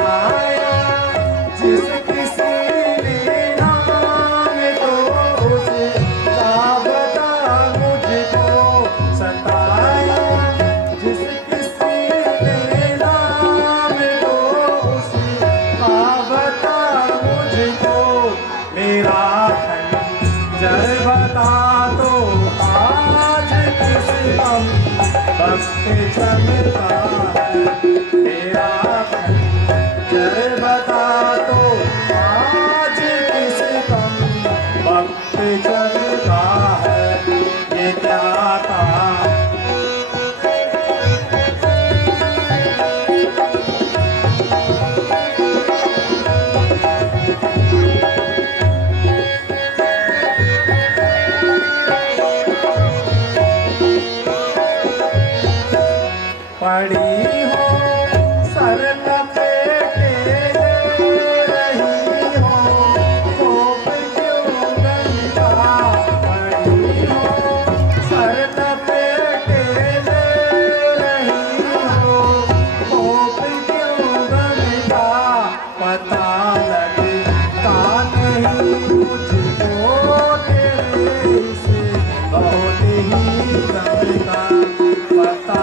बताया जिस किसी ने नाम तो उसका बता मुझको सताया जिस किसी ने नाम तो उसका बता मुझको मेरा खंजर बता तो आज किस वक्त चलता है मेरा खंजर बता तो आज किस वक्त चलता है ये क्या था पड़ी हो सर लपेटे रही हो कोप क्यों गंगा पड़ी हो सर लपेटे रही हो कोप क्यों गंगा पता लगता नहीं मुझको तेरे से बहुत ही गंगा पता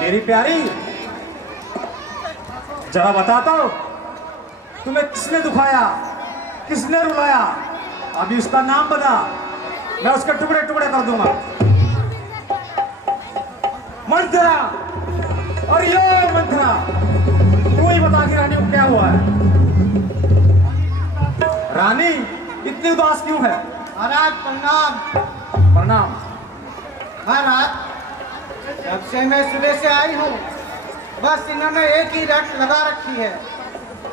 मेरी प्यारी जरा बताता हूं तुम्हें किसने दुखाया किसने रुलाया अभी उसका नाम बता मैं उसके टुकड़े टुकड़े कर दूंगा मंथरा और ये मंथरा तू ही बता कि रानी को क्या हुआ है रानी इतनी उदास क्यों है महाराज प्रणाम। प्रणाम महाराज जब से मैं सुबह से आई हूँ बस इन्होंने एक ही रट लगा रखी है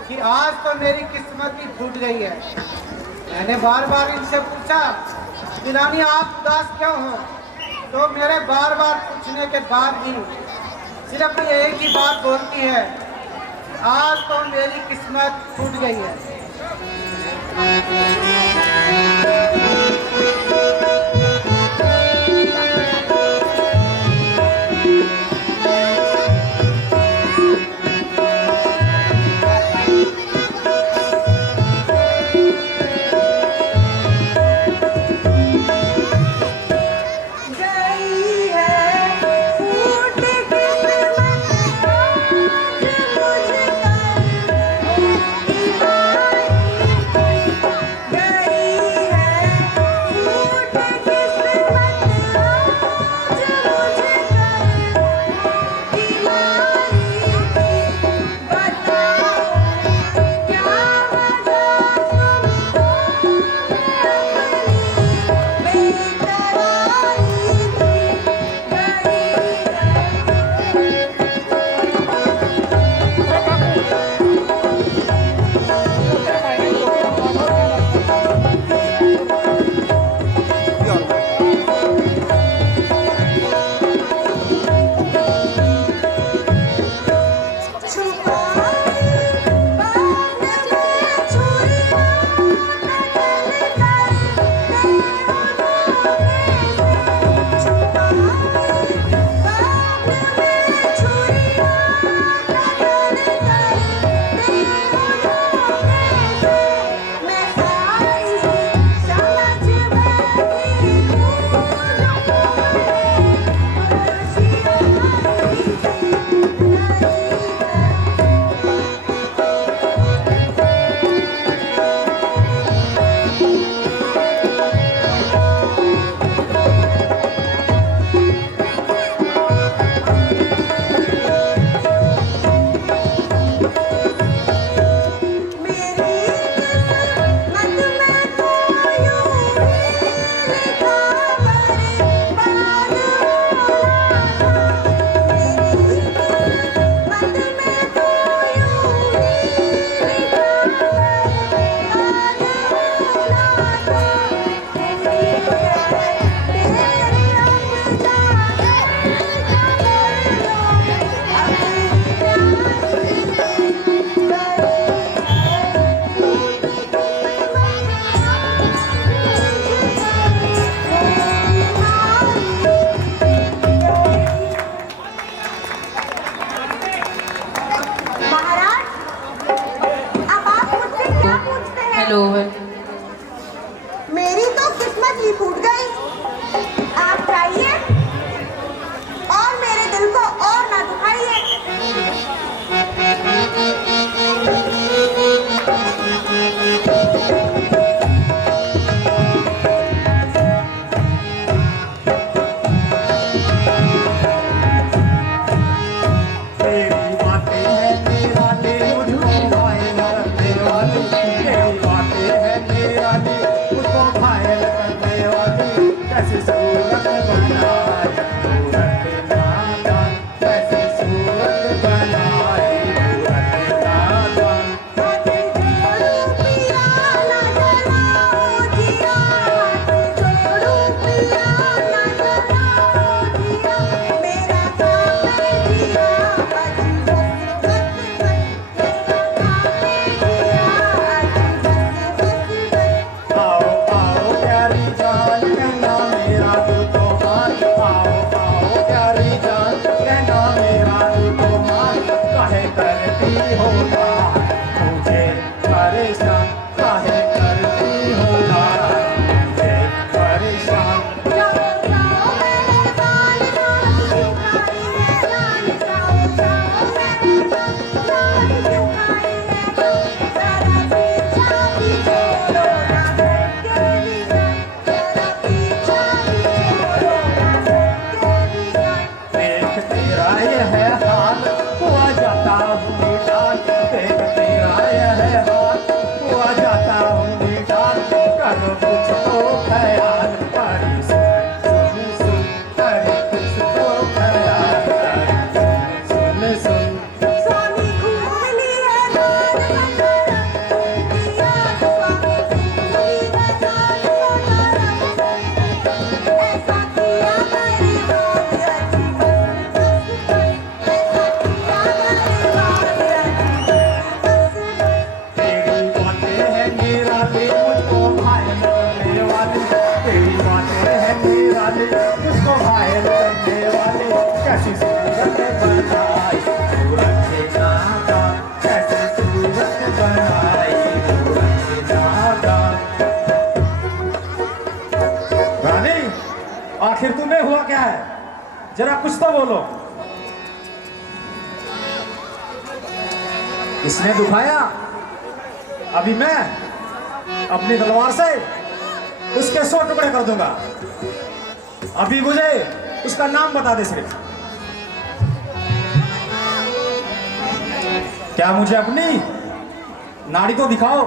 कि आज तो मेरी किस्मत ही फूट गई है। मैंने बार बार इनसे पूछा कि रानी आप उदास क्यों हो तो मेरे बार बार पूछने के बाद भी सिर्फ ये एक ही बात बोलती है आज तो मेरी किस्मत फूट गई है। गई कैसी सूरत बनाई सूरत के नादा, कैसी सूरत बनाई सूरत के नादा। रानी, आखिर तुम्हें हुआ क्या है? जरा कुछ तो बोलो। किसने दुखाया? अभी मैं अपनी तलवार से उसके 100 टुकड़े कर दूंगा। अभी मुझे उसका नाम बता दे सिर्फ। क्या मुझे अपनी नाड़ी तो दिखाओ।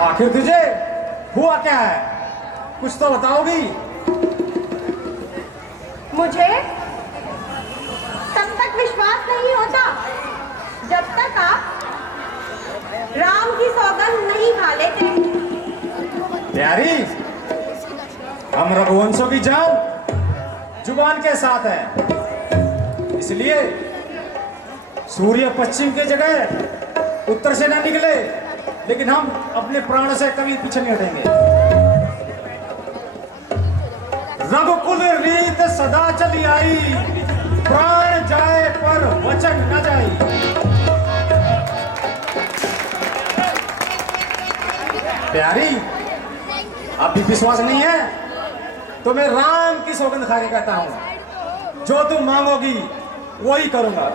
आखिर तुझे हुआ क्या है? कुछ तो बताओगी। मुझे तब तक विश्वास नहीं होता जब तक आप राम की सौगंध नहीं खा लेते। प्यारी, हम रघुवंशों की जान जुबान के साथ है, इसलिए सूर्य पश्चिम की जगह उत्तर से न निकले, लेकिन हम अपने प्राणों से कभी पीछे नहीं हटेंगे। रघुकुल रीत सदा चली आई, प्राण जाए पर वचन न जाई। प्यारी, अब भी विश्वास नहीं है तो मैं राम की सौगंध खा के कहता हूं, जो तुम मांगोगी वही करूंगा।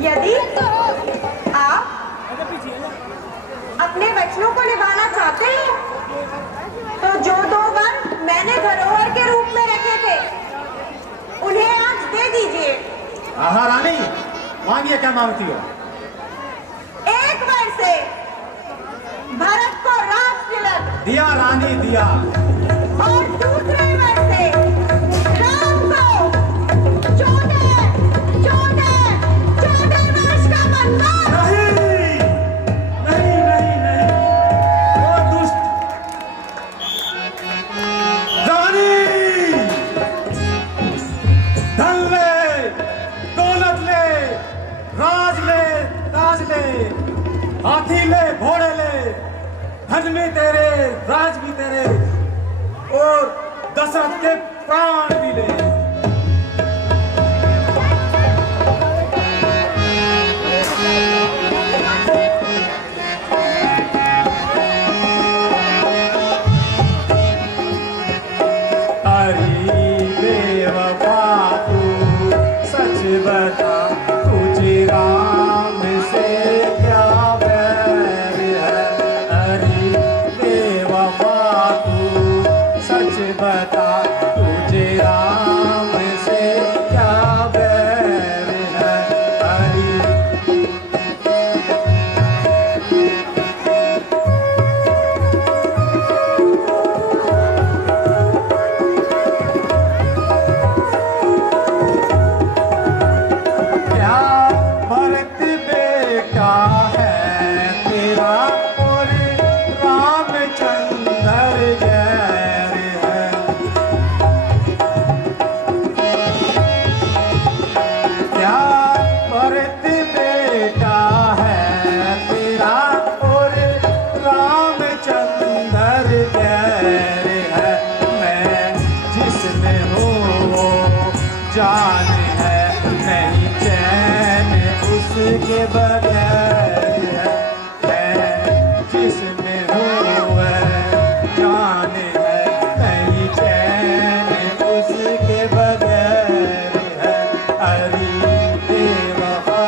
यदि आप अपने वचनों को निभाना चाहते हैं तो जो 2 वर मैंने धरोहर के रूप में रखे थे उन्हें आज दे दीजिए। आहा रानी, मांगिए, क्या मांगती हो? 1 वर से दिया रानी दिया। और दूसरे वर से राम को 14 वर्ष का वनवास। नहीं नहीं नहीं नहीं, वो दुष्ट रानी धन ले, दौलत ले, राज ले, ताज ले, हाथी ले, घोड़े ले, धन भी तेरे, राज भी तेरे, और दशरथ के प्राण भी ले। अरे बेवफा तू सच बता, तुझे राम से क्या बैर है। अरे बेवफा तू सच बता, तुझे राम से क्या बैर है। अरे क्या भरत बेटा है तेरा, और रामचंद्र गैर है। क्या भरत बेटा है तेरा, और रामचंद्र गैर है। मैं जिसमें हूँ वो जान है, नहीं चैन उसके बगैर है। मैं जिसमें हूँ वह जान है, नहीं चैन उसके बगैर है। अरे बेवफा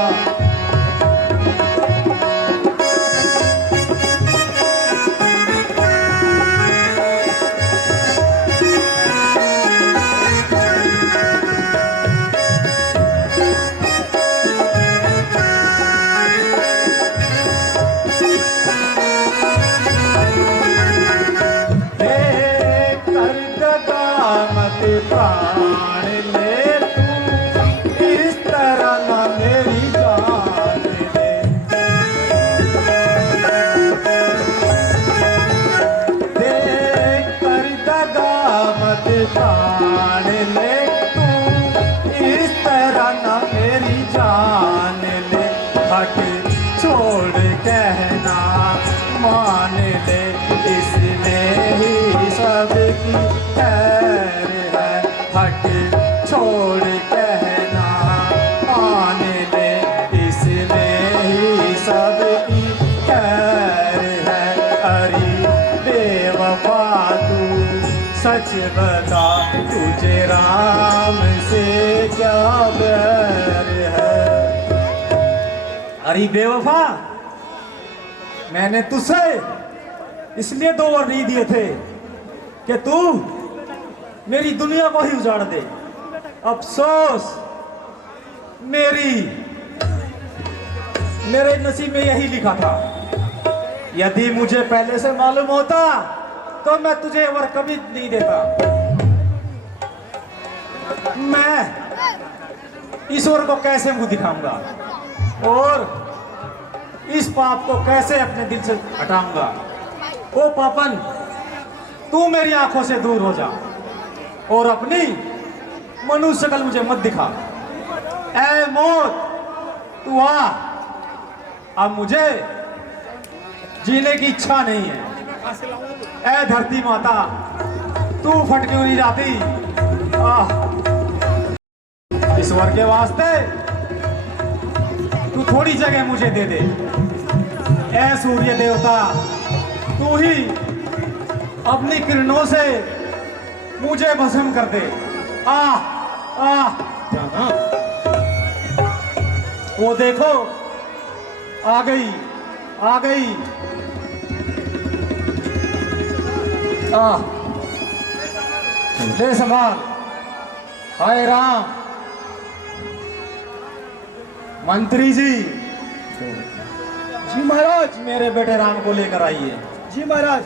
कर दगा मत प्राण ले तू, इस तरह न मेरी जान ले। देख कर दगा मत प्राण ले तू, इस तरह न मेरी जान ले। हट छोड़ कहना मान ले, इसमें ही सबकी खैर है। हट छोड़ कहना मान ले, इसमें ही सबकी खैर है। अरे बेवफा तू सच बता, तुझे राम से क्या बैर है। अरे बेवफा, मैंने तुझसे इसलिए 2 वर नहीं दिए थे कि तू मेरी दुनिया को ही उजाड़ दे। अफसोस, मेरे नसीब में यही लिखा था। यदि मुझे पहले से मालूम होता तो मैं तुझे वर कभी नहीं देता। मैं ईश्वर को कैसे मुंह दिखाऊंगा और इस पाप को कैसे अपने दिल से हटाऊंगा। ओ पापन, तू मेरी आंखों से दूर हो जा और अपनी मनुष्य शक्ल मुझे मत दिखा। ऐ मौत, तू आ, अब मुझे जीने की इच्छा नहीं है। ऐ धरती माता, तू फट क्यों नहीं जाती। ईश्वर के वास्ते तू थोड़ी जगह मुझे दे दे। ऐ सूर्य देवता, तू ही अपनी किरणों से मुझे भस्म कर दे। जाना। वो देखो, आ गई। ले संभाल। हाय राम। मंत्री जी जी महाराज। मेरे बेटे राम को लेकर आइए। जी महाराज।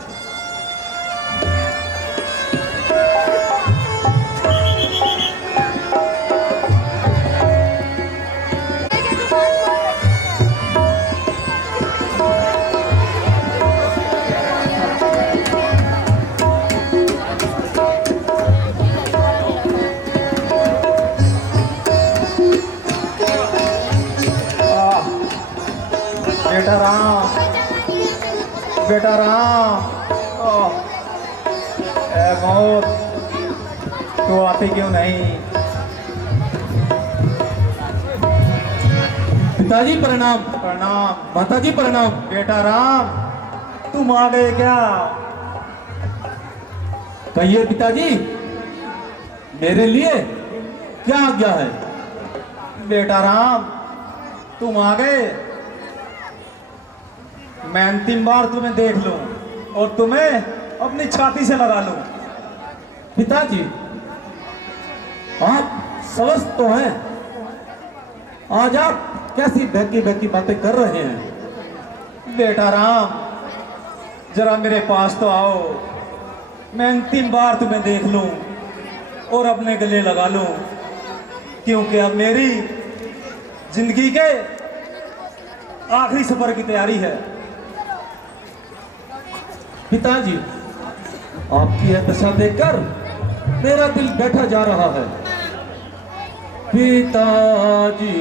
राम, बेटा राम। ए मौत, तू आती क्यों नहीं? पिताजी प्रणाम। प्रणाम। माताजी प्रणाम। बेटा राम, तुम आ गए क्या? कहिए पिताजी, मेरे लिए क्या आज्ञा है? बेटा राम, तुम आ गए। मैं अंतिम बार तुम्हें देख लूं और तुम्हें अपनी छाती से लगा लूं। पिताजी, आप स्वस्थ तो हैं? आज आप कैसी बहकी बहकी बातें कर रहे हैं? बेटा राम, जरा मेरे पास तो आओ। मैं अंतिम बार तुम्हें देख लूं और अपने गले लगा लूं, क्योंकि अब मेरी जिंदगी के आखिरी सफर की तैयारी है। पिताजी, आपकी यह दशा देखकर मेरा दिल बैठा जा रहा है। पिताजी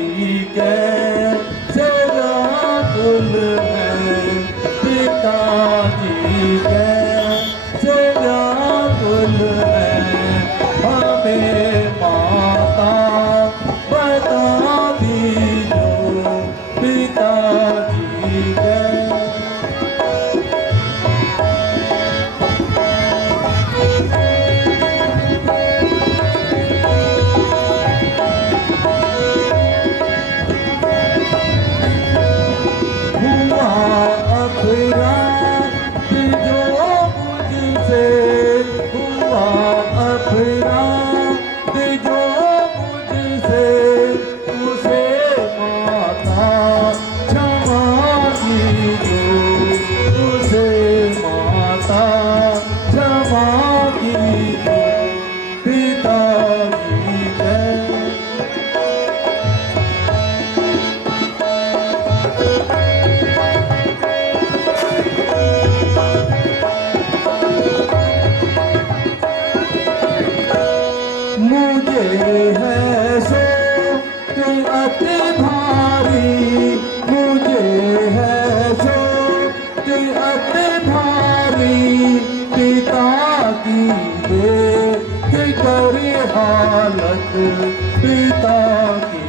कैसे व्याकुल हैं, पिताजी कैसे व्याकुल हैं, हमें माता बता दीजो, पिताजी कैसे। पिता की फिकर हालत, पिता की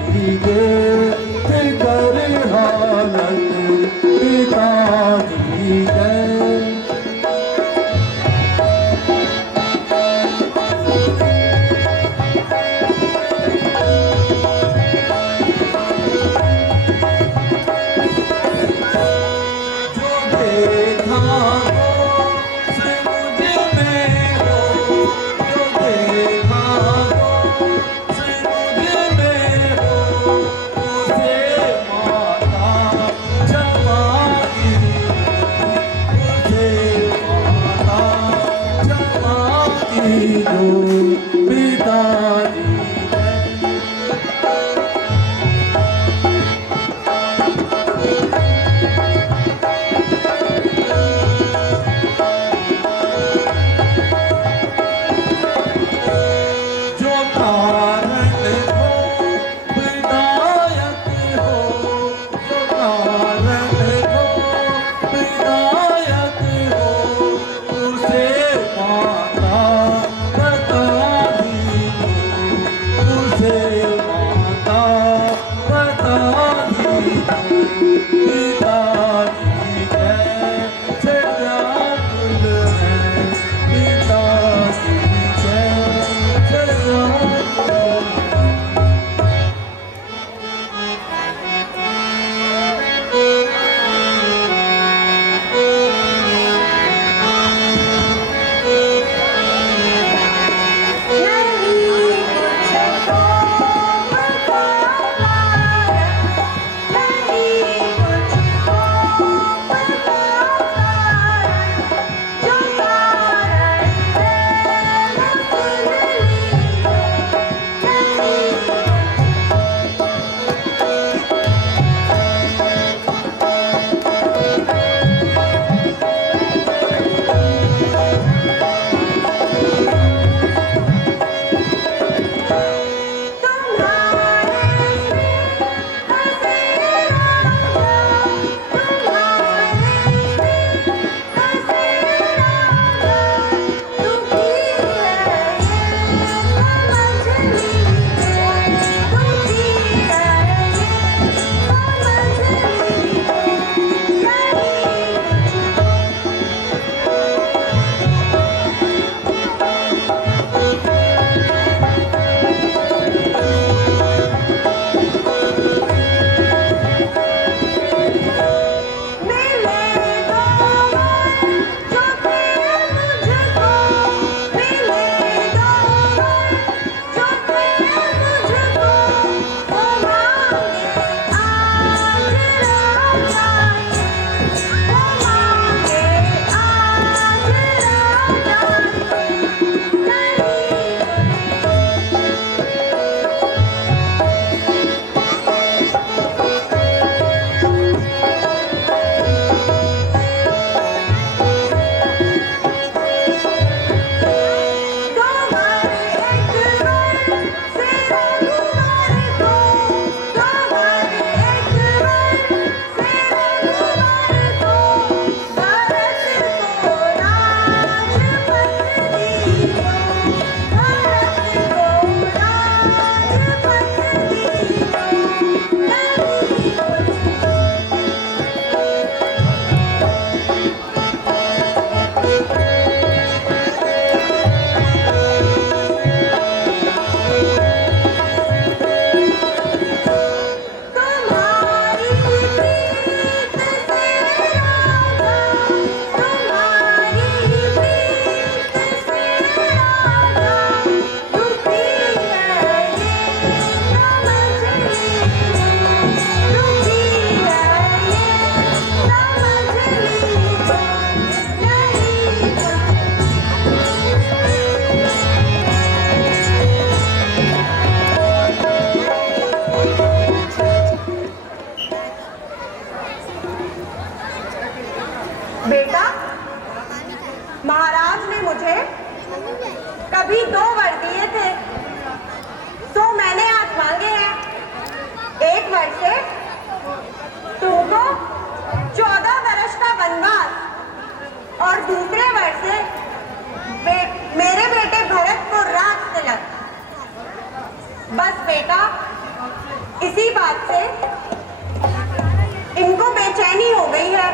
बेटा, महाराज ने मुझे कभी 2 वर दिए थे, तो मैंने आज मांगे हैं। एक वर से तुमको 14 वर्ष का वनवास और दूसरे वर से मेरे बेटे भरत को राज तिलक। बस बेटा, इसी बात से इनको बेचैनी हो गई है।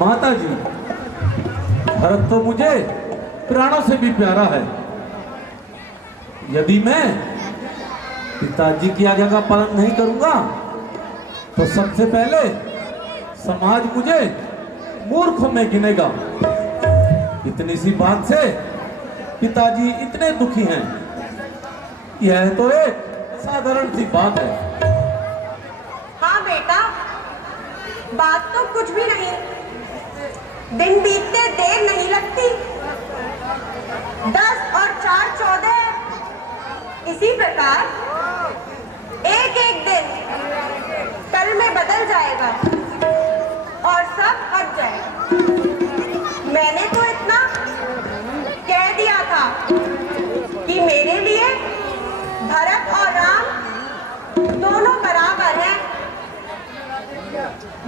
माता जी, भरत तो मुझे प्राणों से भी प्यारा है। यदि मैं पिताजी की आज्ञा का पालन नहीं करूंगा तो सबसे पहले समाज मुझे मूर्खों में गिनेगा। इतनी सी बात से पिताजी इतने दुखी हैं। यह तो एक साधारण सी बात है। हाँ बेटा, बात तो कुछ भी नहीं। दिन बीतते देर नहीं लगती। 10 और 4 14। इसी प्रकार एक एक दिन कल में बदल जाएगा और सब हट जाएगा। मैंने तो इतना कह दिया था कि मेरे लिए भरत और राम दोनों बराबर हैं।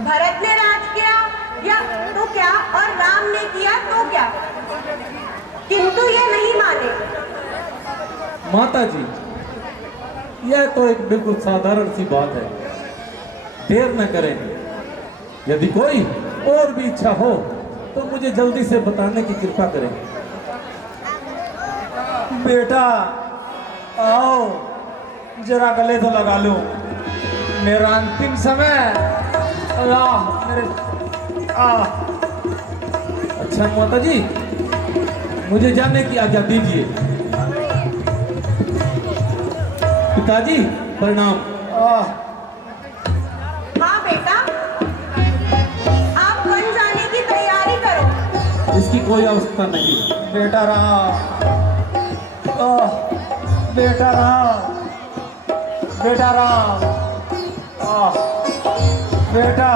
भरत ने राज किया या तो क्या, और राम ने किया तो क्या, किंतु ये नहीं माने। माता जी, यह तो एक बिल्कुल साधारण सी बात है। देर न करें। यदि कोई और भी इच्छा हो तो मुझे जल्दी से बताने की कृपा करें। बेटा आओ, जरा गले तो लगा लो। मेरा अंतिम समय। मेरे अच्छा माता जी, मुझे जाने की आज्ञा दीजिए। पिताजी प्रणाम। हाँ बेटा, आप वन जाने की तैयारी करो। इसकी कोई आवश्यकता नहीं। बेटा राम, बेटा राम, बेटा राम, बेटा।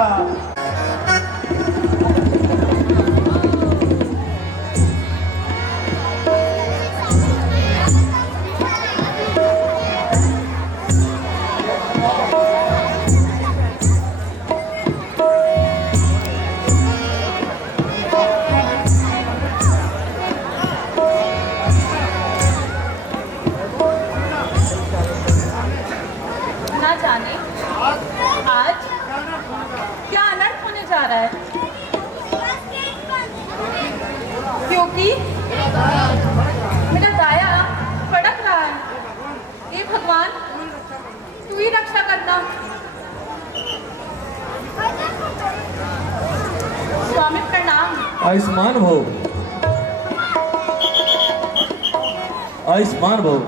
ना जाने आज क्या अनर्थ होने जा रहा है, क्योंकि मेरा दाया फड़क रहा है। हे भगवान, तू ही रक्षा करना। स्वामी प्रणाम। आयुष्मान भव, आयुष्मान भव।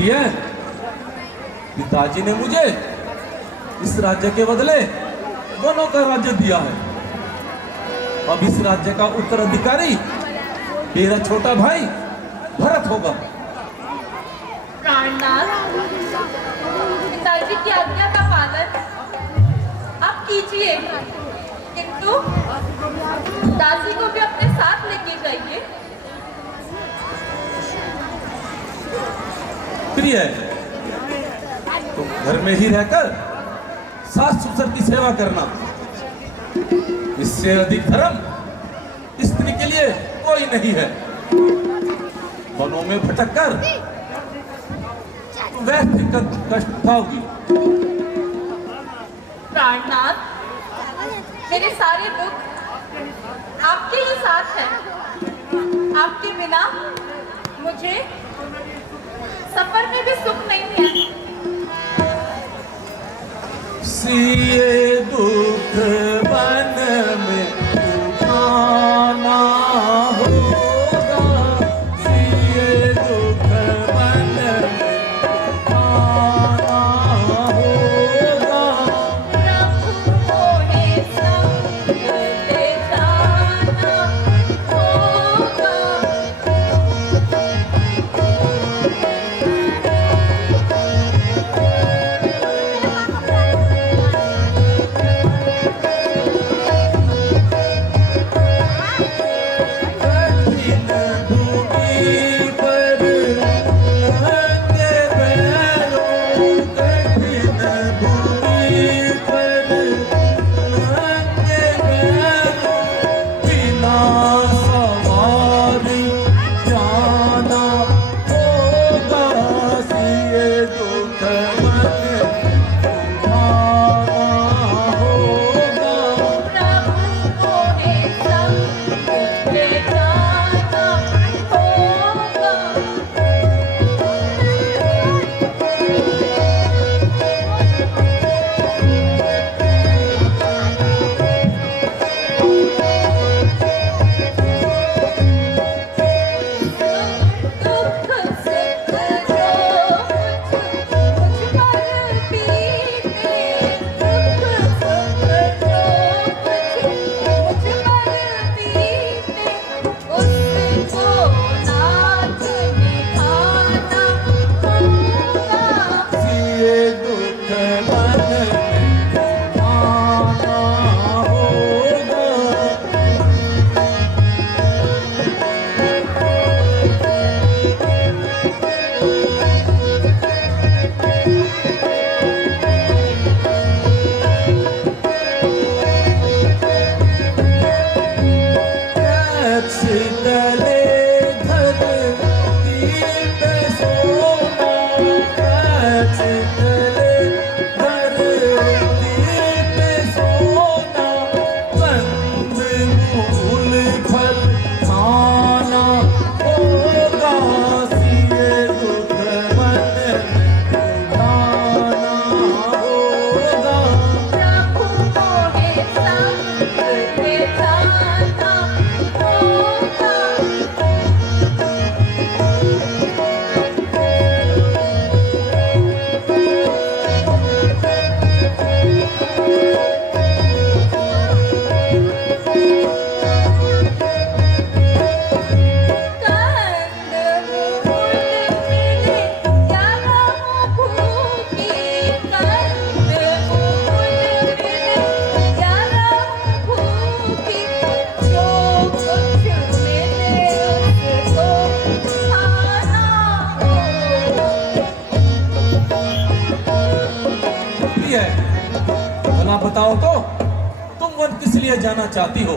प्रिय, पिताजी ने मुझे इस राज्य के बदले वनों का राज्य दिया है। अब इस राज्य का उत्तराधिकारी मेरा छोटा भाई भरत होगा। प्राणनाथ, पिताजी की आज्ञा का पालन आप कीजिए, किंतु दासी को भी अपने साथ लेके जाइए। प्रिय, तुम घर में ही रहकर सास ससुर की सेवा करना, इससे अधिक धर्म स्त्री के लिए कोई नहीं है। वनों में भटककर व्यक्तिगत कष्ट उठाओगी। प्राणनाथ, मेरे सारे दुख आपके ही साथ हैं। आपके बिना मुझे सफर में भी सुख नहीं है। सिए दुख बन में उठाना होगा, सिए दुख बन में उठाना होगा। प्रभु मोहे संग ले जाना होगा। कठिन भूमि पर नंगे पैरों, कठिन भूमि पर नंगे पैरों, बिना सवारी जाना होगा, सिए दुख मन उठाना होगा। प्रभु मोहे संग ले जाना होगा। दुख सुख जो मुझ पर बीते, दुख सुख जो मुझ पर बीते, उसको नाथ निभाना होगा। सिए दुख मन में उठाना होगा। शीतले धरती पे सोना, शीतले धरती पे सोना, कंद मूल फल खाना होगा, सिए दुख मन उठाना होगा। प्रभु मोहे संग ले जाना होगा। कंद मूल मिले क्या रहूं भूखी, कंद मूल मिले क्या रहूं भूखी, जो कुछ मिले उसको खाना होगा। प्रिय, भला बताओ तो तुम वन किस लिए जाना चाहती हो?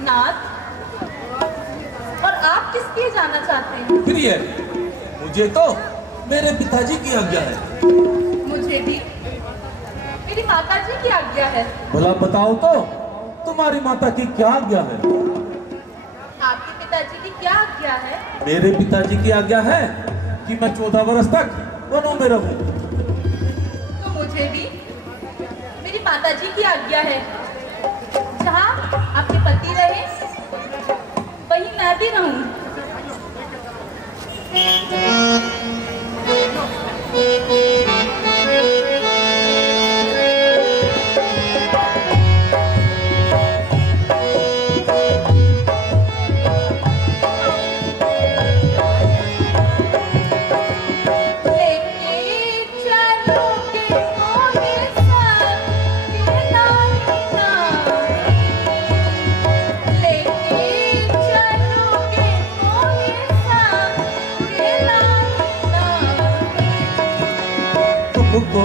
नाथ, और आप किस लिए जाना चाहते हैं? प्रिय, मुझे तो मेरे पिताजी की आज्ञा है। मुझे भी मेरी माता जी की आज्ञा है। भला बताओ तो तुम्हारी माता की क्या आज्ञा है? आपके पिताजी की क्या आज्ञा है? मेरे पिताजी की आज्ञा है कि मैं 14 वर्ष तक वनों में रहूं। तो मुझे भी मेरी माता जी की आज्ञा है, जहाँ आपके पति रहे वहीं मैं भी रहूं। तुमको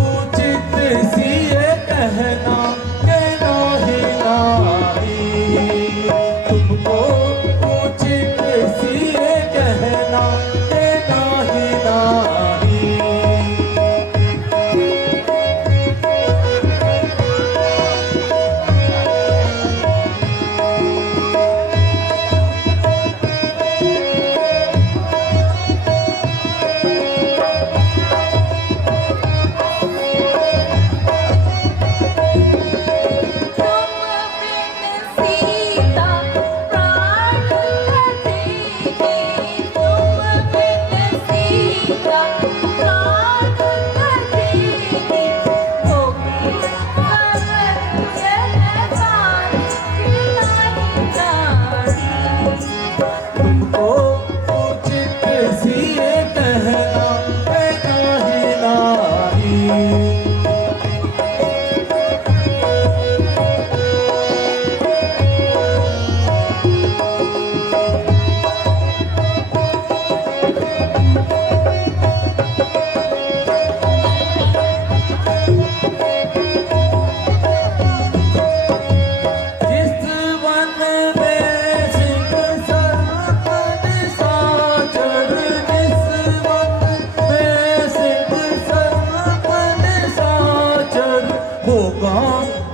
उचित सी ये कहना के नाही नाही, तुमको उचित सी ये कहना के नाही नाही। तुमको उचित सी ये कहना के नाही नाही। जिस वन में सिंह सर्प निशाचर, जिस वन में सिंह सर्प निशाचर, होगा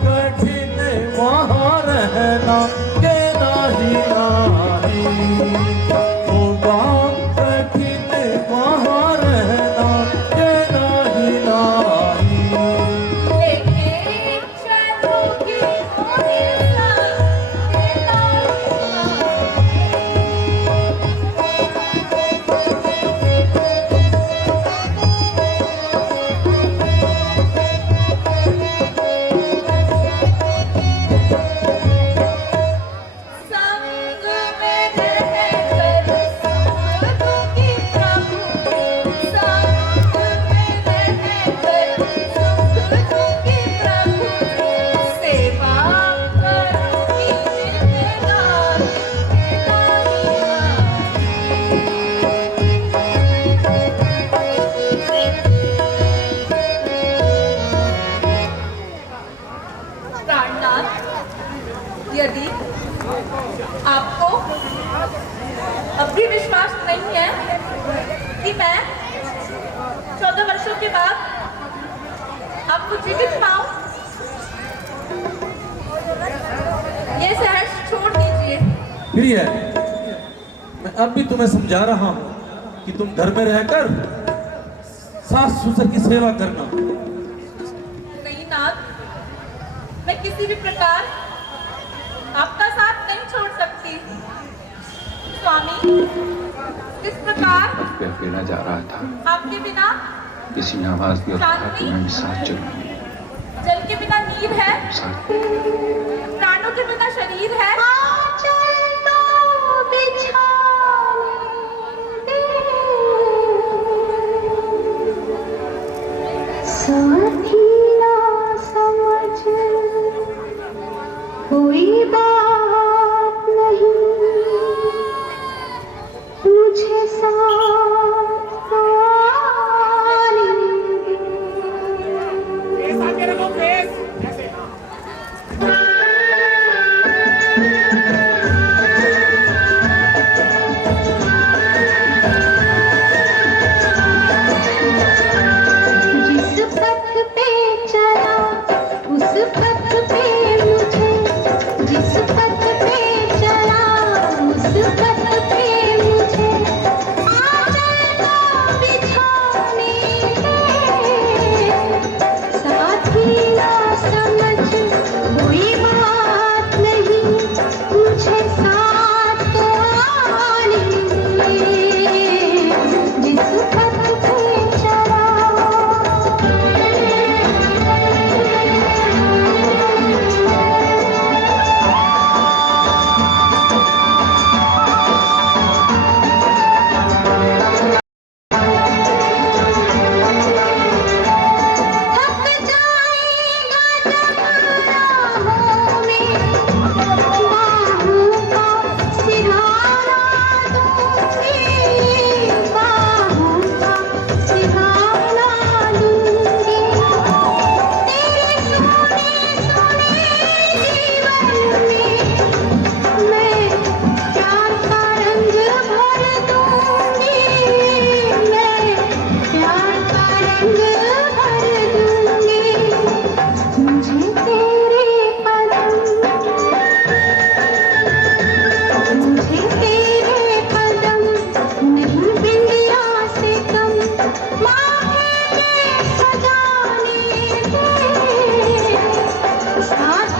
कठिन वहाँ रहना के नाही नाही, होगा कठिन वहाँ रहना के नाही नाही। यदि आपको अब भी विश्वास नहीं है कि मैं 14 वर्षों के बाद आपको जीवित पाऊं, ये शहर छोड़ दीजिए। प्रिय, मैं अब भी तुम्हें समझा रहा हूं कि तुम घर में रहकर सास ससुर की सेवा करना। नहीं नाथ, मैं किसी भी प्रकार आपका साथ नहीं छोड़ सकती। स्वामी, किस प्रकार पे अकेला जा रहा था, आपके बिना किसी ने आवाज दी और कहा कि मैं भी साथ चलूंगी। जल के बिना नीर है, साथ प्राणों के बिना शरीर है। साथी ना समझ कोई बात नहीं, मुझे साथ आने जिस पथ पे चला उस पथ पे मुझे, जिस पथ पे चला उस पथ पे मुझे आंचल को बिछाने के। साथी ना समझ कोई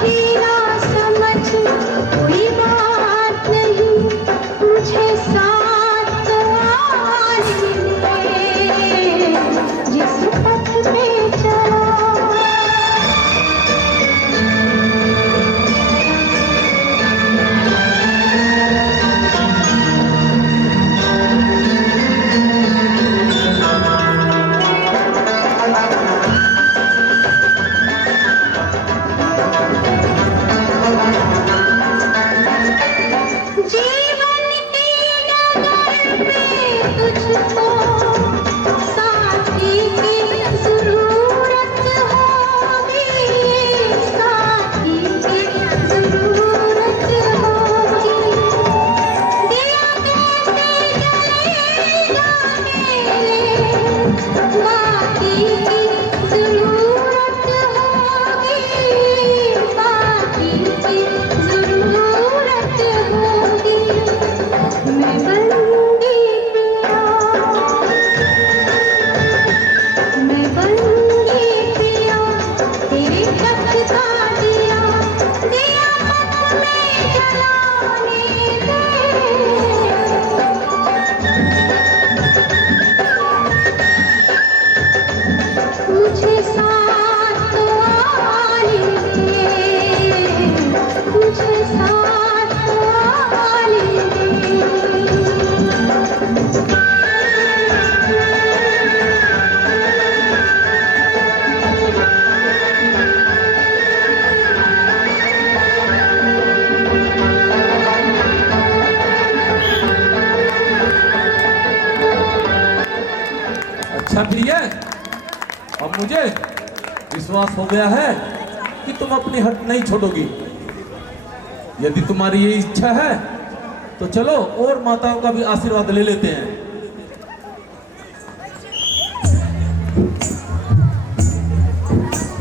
भी ना समझ कोई बात नहीं, मुझे साथ तो आने दे, जिस पथ पे चला। जीवन की डगर में तुझको साथी की जरूरत होगी, साथी की जरूरत होगी। दिया कैसे जलेगा मेरे, बाकी की जरूरत होगी, बाकी की जरूरत होगी। मैं बंदी पिया, मैं बंदी पिया, तेरे पथ का दिया, दिया पथ में जलाने दे। मुझे साथ तो आने दे, मुझे साथ तो आने दे। अच्छा प्रिय, अब मुझे विश्वास हो गया है कि तुम अपनी हट नहीं छोड़ोगी। यदि तुम्हारी ये इच्छा है तो चलो और माताओं का भी आशीर्वाद ले लेते हैं।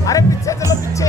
अरे पीछे चलो, पीछे।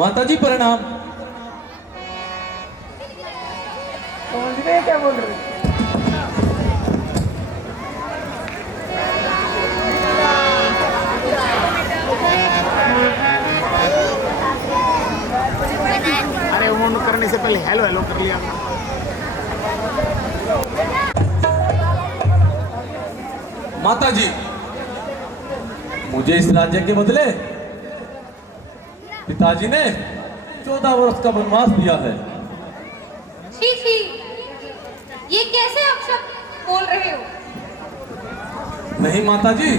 माता जी प्रणाम। समझ रहे हैं क्या बोल रहे हैं? अरे वो करने से पहले हेलो हेलो कर लिया। माता जी, मुझे इस राज्य के बदले पिताजी ने 14 वर्ष का वनवास दिया है। छी छी, ये कैसे आप सब बोल रहे हो? नहीं माता जी,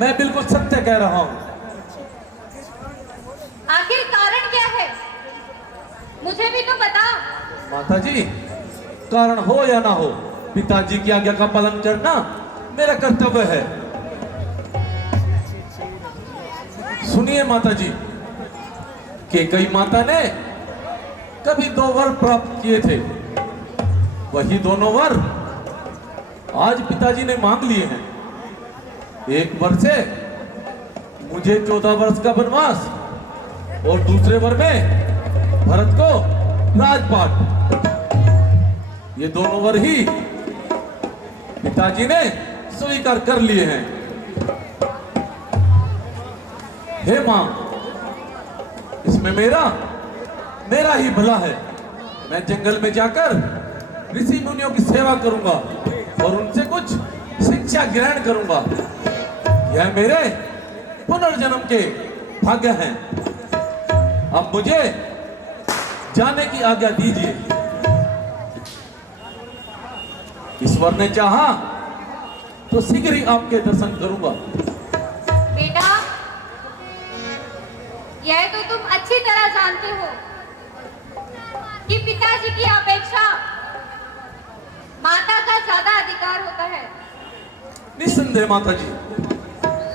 मैं बिल्कुल सत्य कह रहा हूँ। आखिर कारण क्या है? मुझे भी तो बता। माता जी, कारण हो या ना हो, पिताजी की आज्ञा का पालन करना मेरा कर्तव्य है। सुनिए माता जी, कि कई माता ने कभी 2 वर प्राप्त किए थे, वही दोनों वर आज पिताजी ने मांग लिए हैं। एक वर से मुझे 14 वर्ष का वनवास और दूसरे वर में भरत को राजपाट। ये दोनों वर ही पिताजी ने स्वीकार कर लिए हैं। हे मां, इसमें मेरा ही भला है। मैं जंगल में जाकर ऋषि मुनियों की सेवा करूंगा और उनसे कुछ शिक्षा ग्रहण करूंगा। यह मेरे पुनर्जन्म के भाग्य हैं। अब मुझे जाने की आज्ञा दीजिए। ईश्वर ने चाहा तो शीघ्र ही आपके दर्शन करूंगा। बेटा, यह तो तुम अच्छी तरह जानते हो कि पिताजी की अपेक्षा माता का ज्यादा अधिकार होता है। निस्संदेह माता जी,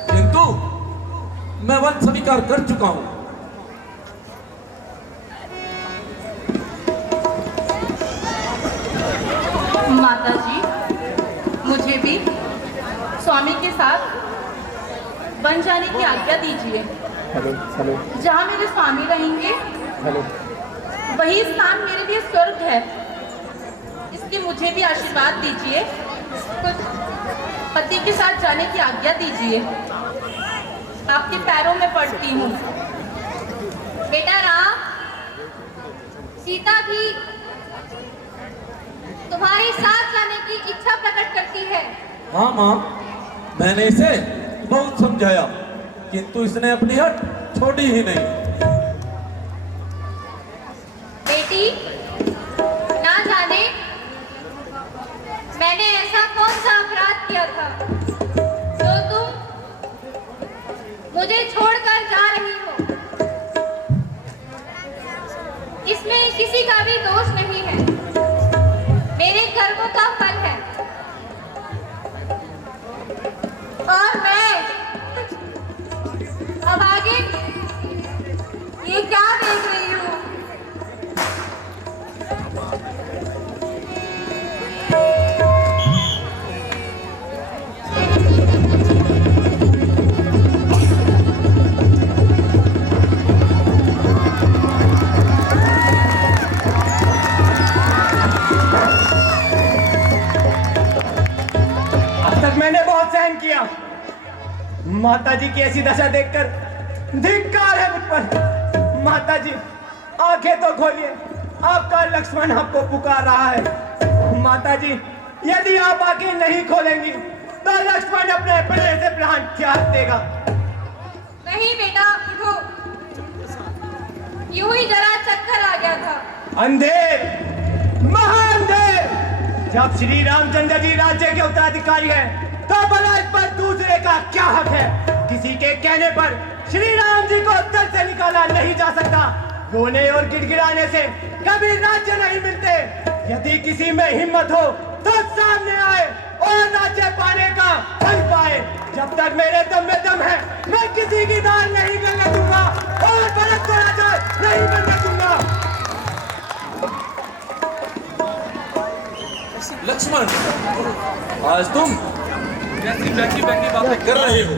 किंतु मैं वन स्वीकार कर चुका हूं। माता जी, मुझे भी स्वामी के साथ वन जाने की आज्ञा दीजिए। जहाँ मेरे स्वामी रहेंगे वही स्थान मेरे लिए स्वर्ग है। इसलिए मुझे भी आशीर्वाद दीजिए, कुछ पति के साथ जाने की आज्ञा दीजिए। आपके पैरों में पड़ती हूँ। बेटा राम, सीता भी तुम्हारे साथ जाने की इच्छा प्रकट करती है। हाँ माँ, मैंने इसे बहुत समझाया, किंतु इसने अपनी हट छोड़ी ही नहीं। बेटी, ना जाने मैंने ऐसा कौन सा अपराध किया था जो तुम मुझे छोड़कर जा रही हो। इसमें किसी का भी दोष नहीं है, मेरे कर्मों का फल है। और मैं अब आगे ये क्या देख रही हूँ? मैंने बहुत सहन किया। माता जी की ऐसी दशा देखकर धिक्कार है मुझ पर। माता जी, आंखें तो खोलिए, आपका लक्ष्मण आपको पुकार रहा है। माता जी, यदि आप आंखें नहीं खोलेंगी तो लक्ष्मण अपने बड़े से प्राण त्याग देगा। नहीं बेटा, उठो। यूं ही जरा चक्कर आ गया था। अंधेर, महाअंधेर। जब श्री रामचंद्र जी राज्य के उत्तराधिकारी हैं, तो भला इस पर दूसरे का क्या हक है? किसी के कहने पर श्री राम जी को दर से निकाला नहीं जा सकता। रोने और गिड़गिड़ाने से कभी राज्य नहीं मिलते। यदि किसी में हिम्मत हो तो सामने आए और राज्य पाने का फल पाए। जब तक मेरे दम में दम है, मैं किसी की दान नहीं करने दूंगा और भरत को राजा नहीं बनने दूंगा। लक्ष्मण, आज तुम कैसी बैठी बैठी बातें कर रहे हो?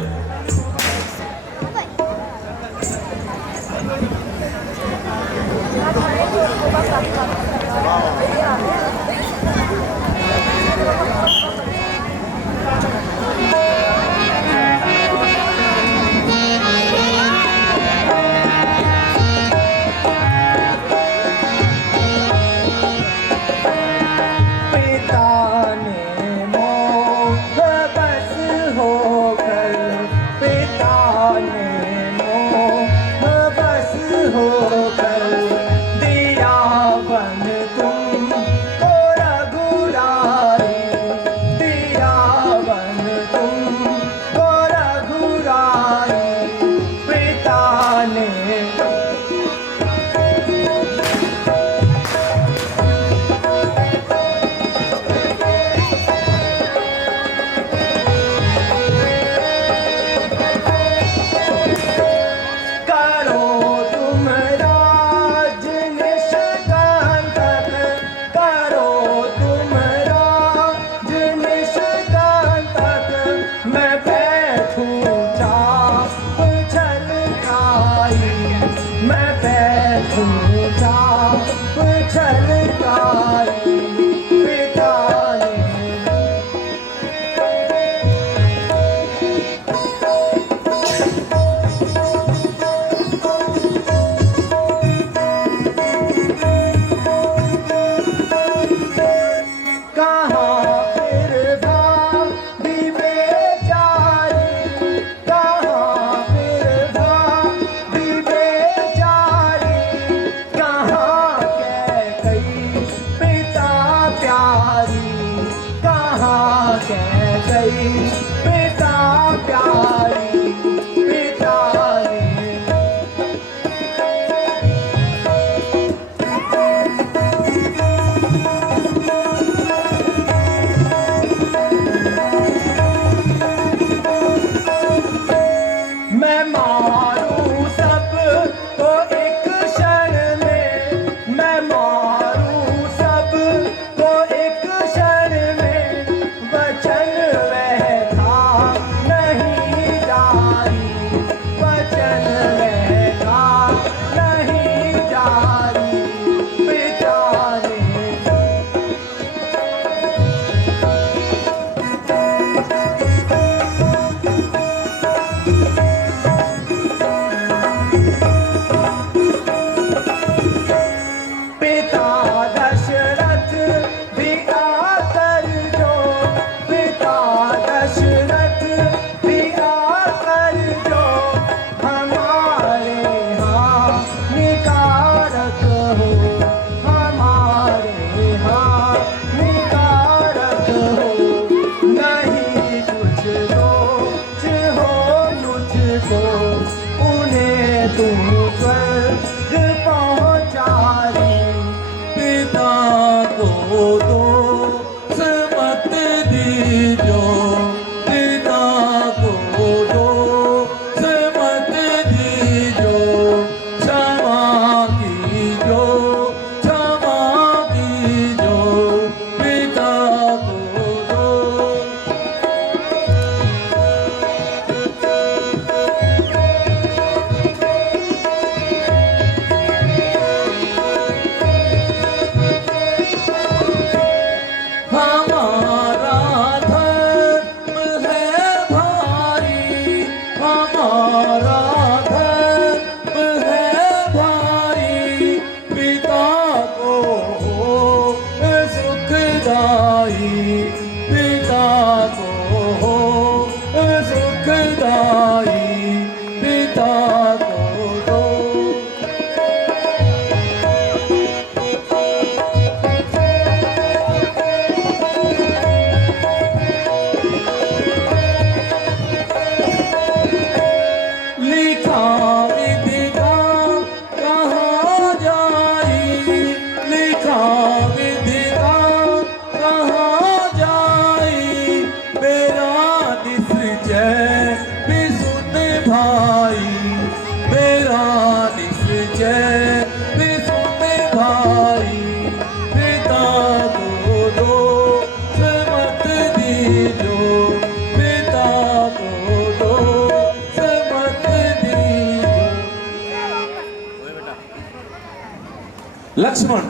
कह गई पिता प्यारी पिता ने। मैं मारूं सब को एक क्षण में, मैं मारूं सब को एक क्षण में, वचन वह था नहीं जारी, वचन वह था नहीं जारी पिता ने। पिता दशरथ भी आकर जो, पिता दशरथ भी आकर जो, हमारे यहाँ निकारक हो, हमारे यहाँ निकारक हो। नहीं कुछ दोष हो मुझको, उन्हें तुम स्वर्ग पहुँचा दी। पिता को दोष मत दीजो, पिता को दोष मत दीजो, क्षमा कीजो, क्षमा कीजो पिता को दोष। हमारा धर्म है भाई, हमारा धर्म है भाई, पिता को सुखदाई, पिता को सुखदाई पिता को दो। लिखा विधिका कहाँ जाई, लिखा विधिका कहाँ जाई, मेरा निश्चय भी सुन भाई, मेरा निश्चय भी सुन भाई, पिता को दोष मत दीजो, पिता को दोष मत दीजो। लक्ष्मण,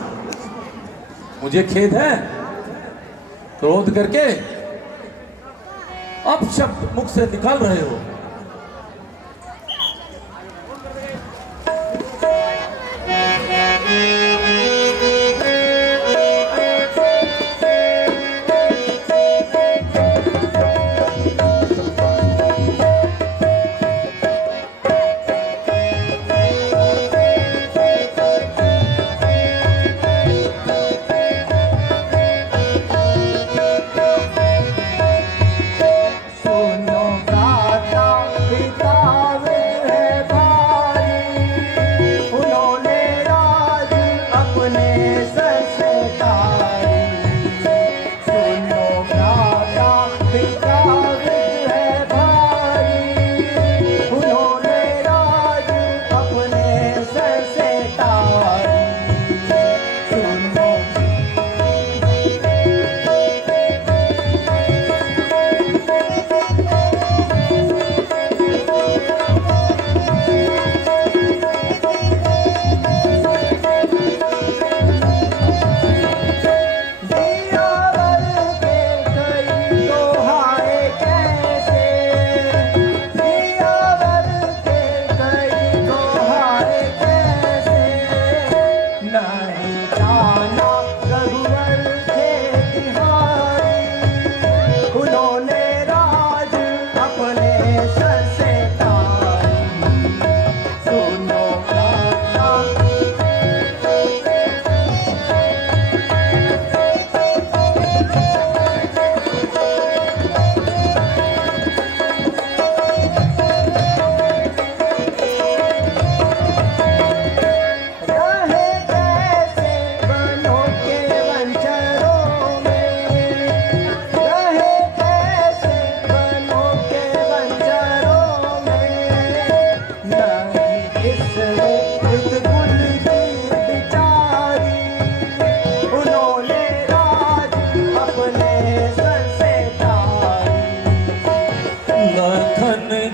मुझे खेद है, क्रोध करके अपशब्द मुख से निकाल रहे हो। सुनो गाता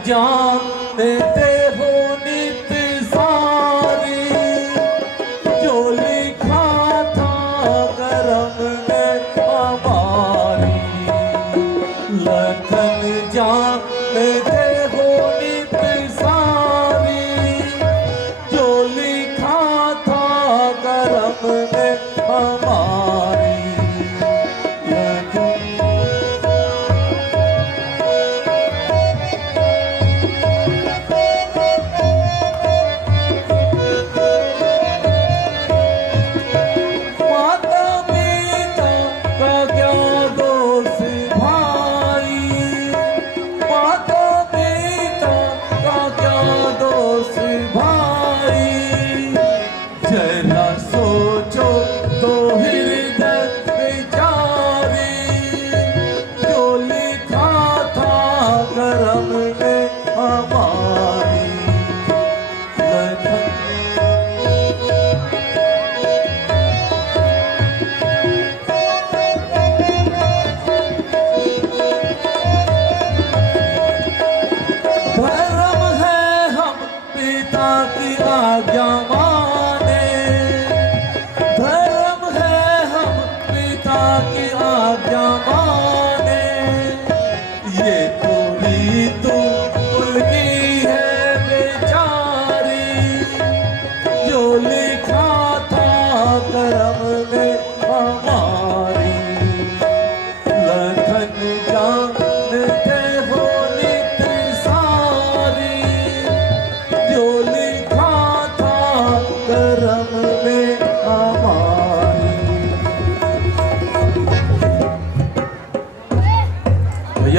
जानते हो नित सारी, जो लिखा था करम में हमारी। लखन जानते हो नित सारी, जो लिखा था करम में हमारी।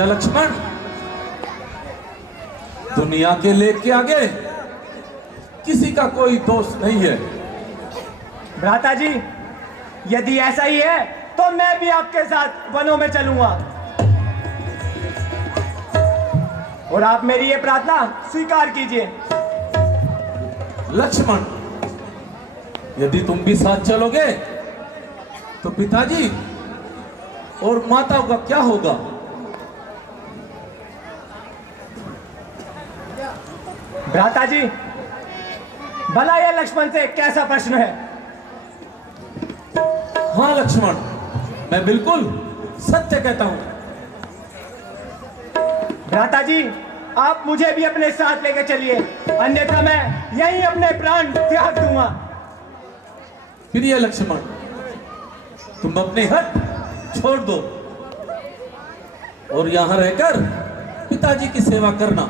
लक्ष्मण, दुनिया के लेख के आगे किसी का कोई दोष नहीं है। भ्राता जी, यदि ऐसा ही है तो मैं भी आपके साथ वनों में चलूंगा और आप मेरी ये प्रार्थना स्वीकार कीजिए। लक्ष्मण, यदि तुम भी साथ चलोगे तो पिताजी और माताओं का क्या होगा? भ्राता जी, भला यह लक्ष्मण से कैसा प्रश्न है? हाँ लक्ष्मण, मैं बिल्कुल सत्य कहता हूं। भ्राता जी, आप मुझे भी अपने साथ लेकर चलिए, अन्यथा मैं यहीं अपने प्राण त्याग दूंगा। प्रिय लक्ष्मण, तुम अपने हट छोड़ दो और यहां रहकर पिताजी की सेवा करना।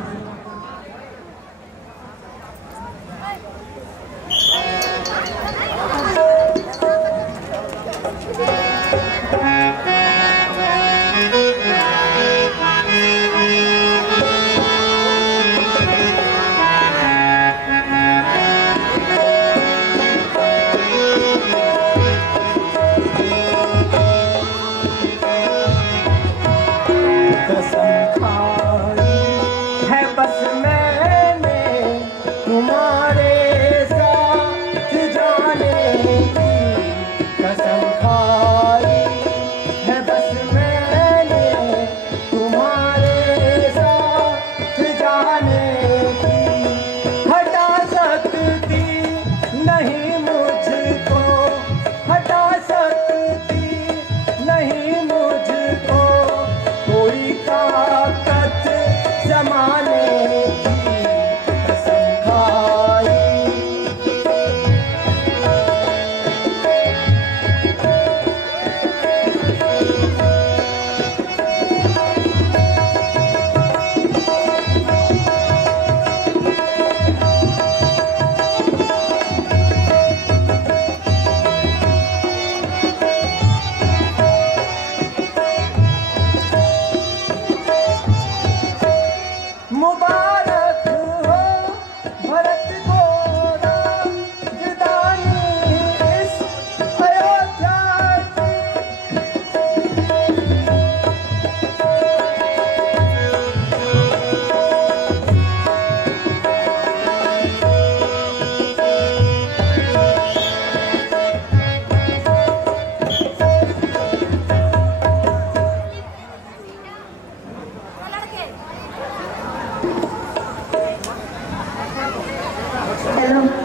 चलो